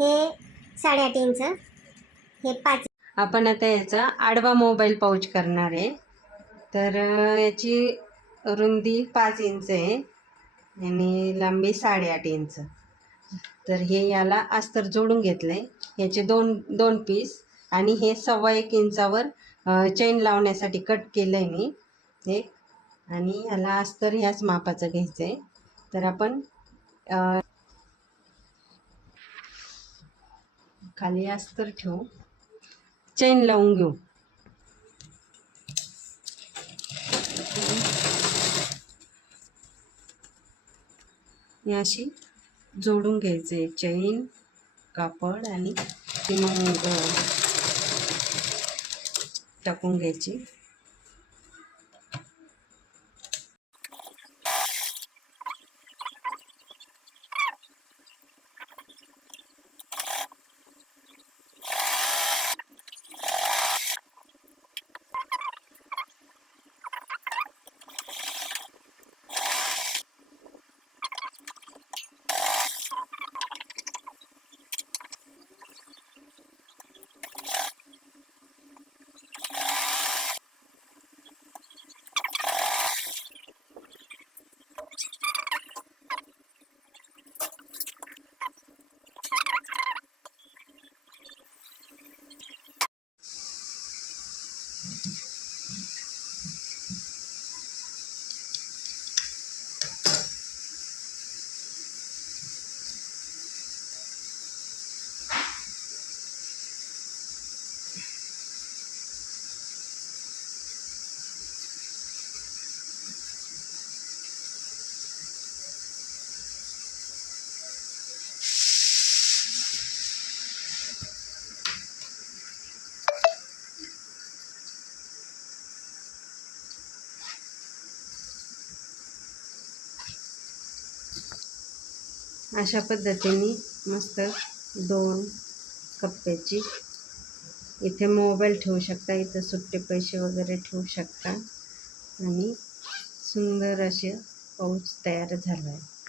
हे 8.5 इंच, हे 5. आपण आता याचा आडवा मोबाईल पाऊच करणार आहे. तर याची रुंदी 5 इंच आहे आणि लांबी 8.5 इंच. तर हे याला अस्तर जोडून घेतलं आहे. याचे दोन पीस आणि हे 1.25 इंचावर चेन लावण्यासाठी कट केलं आहे मी एक. आणि याला अस्तर ह्याच मापाचं घ्यायचं आहे. तर आपण खाली अस्तर ठेवू, चेन लावून घेऊ. हे अशी जोडून घ्यायचे चेन, कापड आणि मग टाकून घ्यायची. अशा पद्धतीने मस्त 2 कप्प्याची इथे मोबाईल ठेवू शकता, इथं सुट्टे पैसे वगैरे ठेवू शकता आणि सुंदर असे पाऊच तयार झाला आहे.